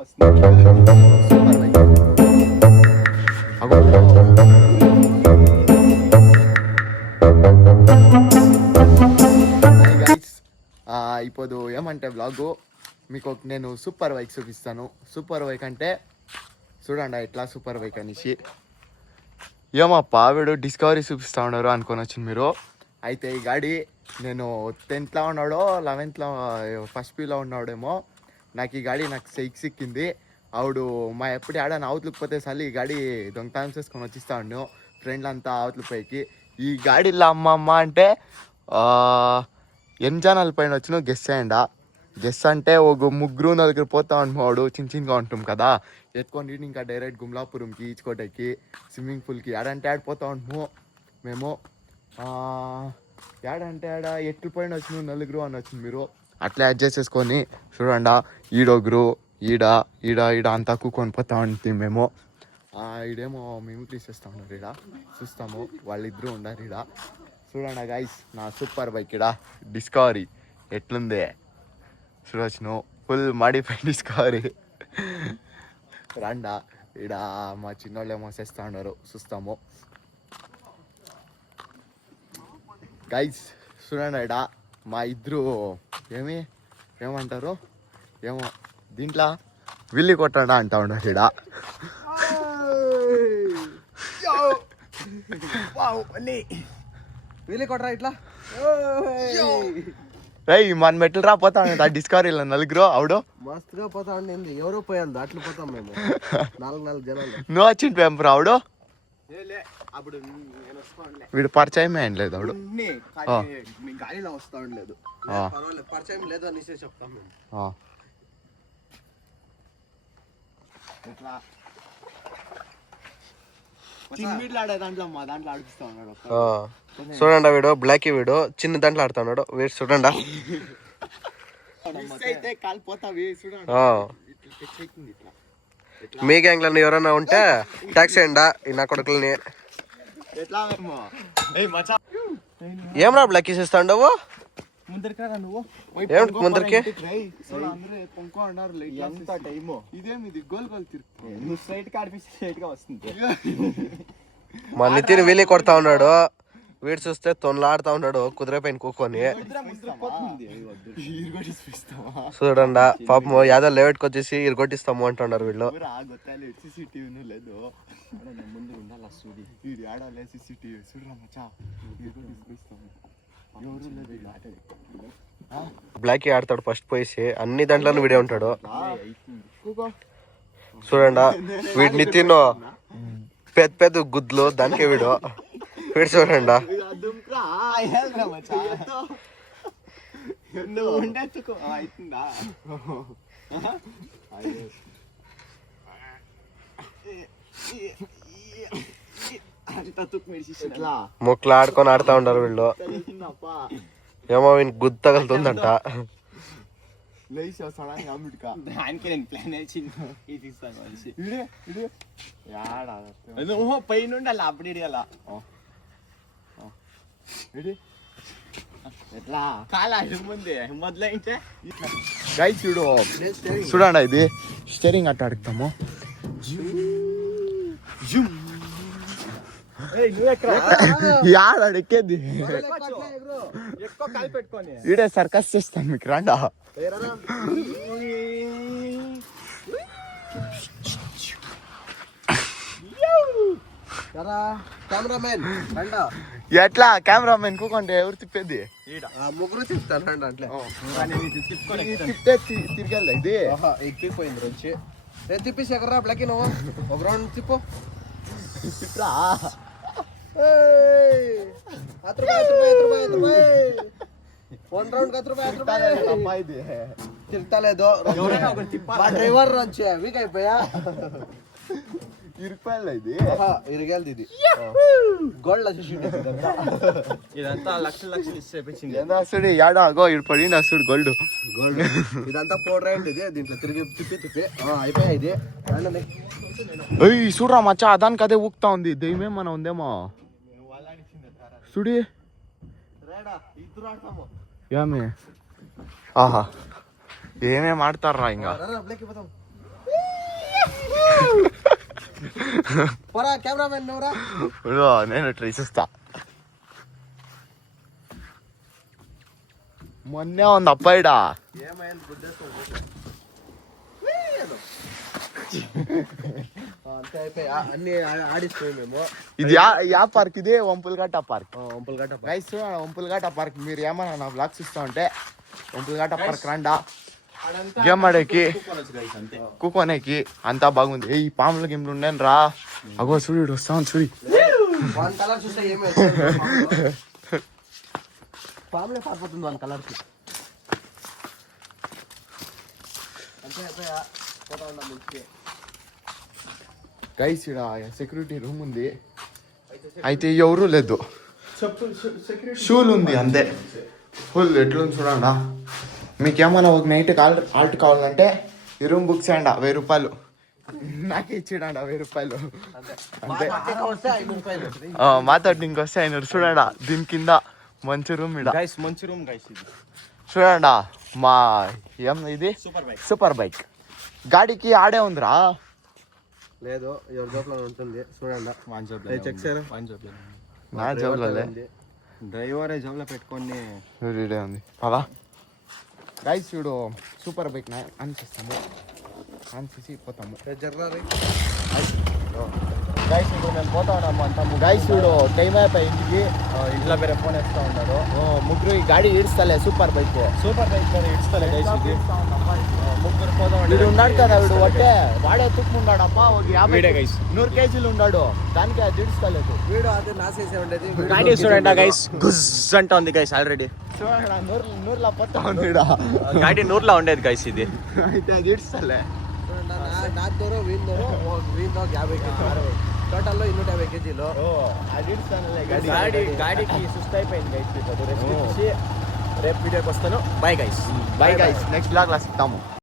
ఇప్పుడు ఏమంటే వ్లాగు మీకు నేను సూపర్ బైక్ చూపిస్తాను. సూపర్ బైక్ అంటే చూడండి ఎట్లా సూపర్ బైక్ అనేసి. ఏమప్పా వీడు డిస్కవరీ చూపిస్తా ఉన్నారు అనుకొని వచ్చింది మీరు. అయితే ఈ గాడి నేను 10th ఉన్నాడో 11th ఫస్ట్ పీలో ఉన్నాడేమో. నాకు ఈ గాడి నాకు సిక్కింది. ఆవిడు మా ఎప్పుడు ఆడని అవుతులకు పోతే సార్లు ఈ గాడి దొంగతనం చేసుకొని వచ్చిస్తా ఉన్నాను ఫ్రెండ్లు అంతా అవుతుల పైకి. ఈ గాడిలో అమ్మ అంటే ఎన్ని జనాల పైన వచ్చినా గెస్ చేయండి. గెస్ అంటే ఒక 3-4 పోతా ఉంటున్నాడు. చిన్నగా ఉంటాం కదా ఎత్తుకొని ఇంకా డైరెక్ట్ గుమ్లాపురంకి ఈచుకోటకి స్విమ్మింగ్ పూల్కి ఆడంటే ఆడిపోతా ఉంటున్నాము మేము. ఏడంటే ఆడ ఎట్లు పైన వచ్చిన 4 అని వచ్చింది మీరు. అట్లా అడ్జస్ట్ చేసుకొని చూడండి. ఈడొగరు ఈడ ఈడ ఈడ అంతా కూకొని పోతా ఉంటుంది మేము. ఈడేమో మేము తీసేస్తా ఉన్నారు. ఈడ చూస్తాము వాళ్ళిద్దరూ ఉండారు. ఈడ చూడండి గైస్ నా సూపర్ బైక్ ఈడ డిస్కవరీ ఎట్లుంది చూడొచ్చును. Full modified Discovery. రండా ఈడ మా చిన్నోళ్ళు ఏమో చేస్తూ ఉన్నారు చూస్తాము గైస్. చూడండి ఈడ మా ఇద్దరు ఏమంటారు ఏమో దీంట్లో విల్లి కొట్టడా అంటా ఉన్నారు ఈడ. విల్లి కొట్టరా ఇట్లా రై మన మెట్లు రాపోతా డిస్కవరీలో 4 ఆవిడ మస్తుగా పోతా ఉండింది. ఎవరో పోయాను అట్లు పోతాం మేము 4 జనాలు. నువ్వు వచ్చింది పెంపు ఆవిడ. వీడు పరిచయం ఏం లేదు ఆవిడ. గాలిలో వస్తా ఉండలేదు పర్వాలేదు పరిచయం లేదు అనేసి చెప్తాం మేము. చూడండి వీడు బ్లాక్ వీడు చిన్న దాంట్లో ఆడుతా ఉన్నాడు. వీడు చూడండి మీ గ్యాంగ్ లో ఎవరైనా ఉంటే ట్యాక్స్ చేయండి నా కొడుకులని. ఏమన్నా బ్లాక్ ఇస్తా ఉండవు ముందరికి మా నితిన్ వీలి కొడతా ఉన్నాడు. వీడు చూస్తే తొనలాడుతా ఉన్నాడు కుదిరే పైన కూకొని. చూడండి పాపం యాదో లేవెట్కి వచ్చేసి ఇరగొట్టిస్తాము అంటున్నారు వీళ్ళు. బ్లాక్ ఆడతాడు ఫస్ట్ పోయేసి అన్ని దాంట్లోనూ వీడే ఉంటాడు. చూడండి వీడి నితిన్ పెద్ద పెద్ద గుద్దులు దానికే వీడు చూడండి. మొక్కలు ఆడుకొని ఆడుతా ఉంటారు వీళ్ళు. ఏమో వీనికి గుద్దు తగులుతుందంట. పైనుండి అలా అప్పుడు ఇడియాలా ఎట్లా కాలా ముందే మొదలైతే గైస్ చూడు చూడండి ఇది స్టీరింగ్ అట్ట అడుగుతాము. ఎక్కేది ఈడే సర్కస్ చేస్తాను మీకు రండా. ఎట్లా కెమెరామెన్ కూకుంటే ఎవరు తిప్పేది? ముగ్గురు తిప్పుతాను అట్లే తిప్పితే తిరిగేది. ఇది ఎక్కిపోయింది వచ్చి తిప్పేసి ఎక్కడరా బ్లాక్ నువ్వు ఒక రౌండ్ తిప్పు తిప్పరా. తిరుగుతలేదు డ్రైవర్ వచ్చి వీక్ అయిపోయా ఇరిపోయాలి. ఇది ఇరిగేది ఇది గోల్డ్ ఇదంతా లక్షలు ఇచ్చేపించింది. ఏడాగో ఇటు పడింది అసలు గోల్డ్ గోల్డ్ ఇదంతా పౌడర్ అయింది. దీంట్లో తిరిగి తిప్పి అయిపోయాయి. ఇది చూడరా మచ్చా దానికి అదే ఊపుతా ఉంది. దెయ్యమేమన్నా ఉందేమో చూడి. ఏమే ఆహా ఏమేమి ఆడతారా ఇంకా పోరా కెమెరామెన్ నువ్వురా. ఇదిగో నేను ట్రై చూస్తా. మొన్నే ఉంది అబ్బాయిడా. ఏమైంది అంతే అయిపోయి అన్ని ఆడిస్తున్నాయి మేము. ఇది యా పార్క్? ఇది వంపులగట్ట పార్క్. వంపులగట్ట గైస్ వంపులగట్ట పార్క్ మీరు ఏమన్నా నా బ్లాగ్స్ ఇస్తా ఉంటే వంపులగట్ట పార్క్ రండా. గేమ్ ఆడేకి కూకోనేకి అంతా బాగుంది. ఈ పాముల గేమ్లు ఉన్నాను రా. అగో చూడు వస్తాను చూడు. వన్ కలర్ చూస్తే ఏమి పాములే పారిపోతుంది వన్ కలర్కి. అంతే అయిపోయా పోతా ఉన్నాం ముందుకి. గైస్ ఇక్కడ సెక్యూరిటీ రూమ్ ఉంది అయితే ఎవరూ లేదు. షూలు ఉంది అంతే. ఫుల్ ఎట్లుంది చూడండి. మీకేమన్నా ఒక నైట్ ఆల్ట్ కావాలంటే ఈ రూమ్ బుక్ చేయండి 1000 రూపాయలు. నాకే ఇచ్చాడండి 1000 రూపాయలు అంతే. మాతో ఇంకొస్తే 500 చూడండి. దీని కింద మంచి రూమ్ ఇడ. మంచి రూమ్ గైస్ ఇది చూడండి. మా ఏం ఇది సూపర్ బైక్ గాడికి ఆడే ఉందిరా. లేదు ఎవరి జోబులో ఉంటుంది చూడండి. చెక్ చేయరా నా జోబులో డ్రైవర్ జోబులో పెట్టుకొని ఉంది. పదా గైస్ చూడు సూపర్ బైక్ ఆన్ చేస్తాము. ఆన్ చేసి పోతాము. గైస్ ఇప్పుడు మేము పోతా ఉన్నాము అంటాము. గైస్ చూడు టైం అయిపోయి ఇంటికి. ఇంట్లో వేరే ఫోన్ వేస్తూ ఉన్నాడు. ముగ్గురు ఈ గాడి ఈడ్స్తలే సూపర్ బైక్. ఇడ్స్తలే గైస్ ఇది. ముగ్గురు పోదాం. వీడు ఉన్నాడు కదా వీడు ఒట్టే వాడే తుక్కుండాడు అప్ప. ఒక 50 100 కేజీలు ఉన్నాడు. దానికి అది ఈడ్స్తలేదు. వీడు అది నాసేసే ఉండేది. గాడి చూడండి గైస్ గుజ్ అంట ఉంది గైస్ ఆల్రెడీ. చూడండి నూరులా పోతా ఉంది ఈడ. గాడి నూరులా ఉండేది గైస్ ఇది. అయితే అది ఈడ్స్తలే. నాదోరో వీందో 50 కేజీలు టోటల్లో 250 కేజీలు. అది ఈడ్స్తానులే గాడికి సుస్థ అయిపోయింది గైస్. రేపు వీడియోకి వస్తాను. Bye guys. Bye guys next vlog లా సిద్దాము.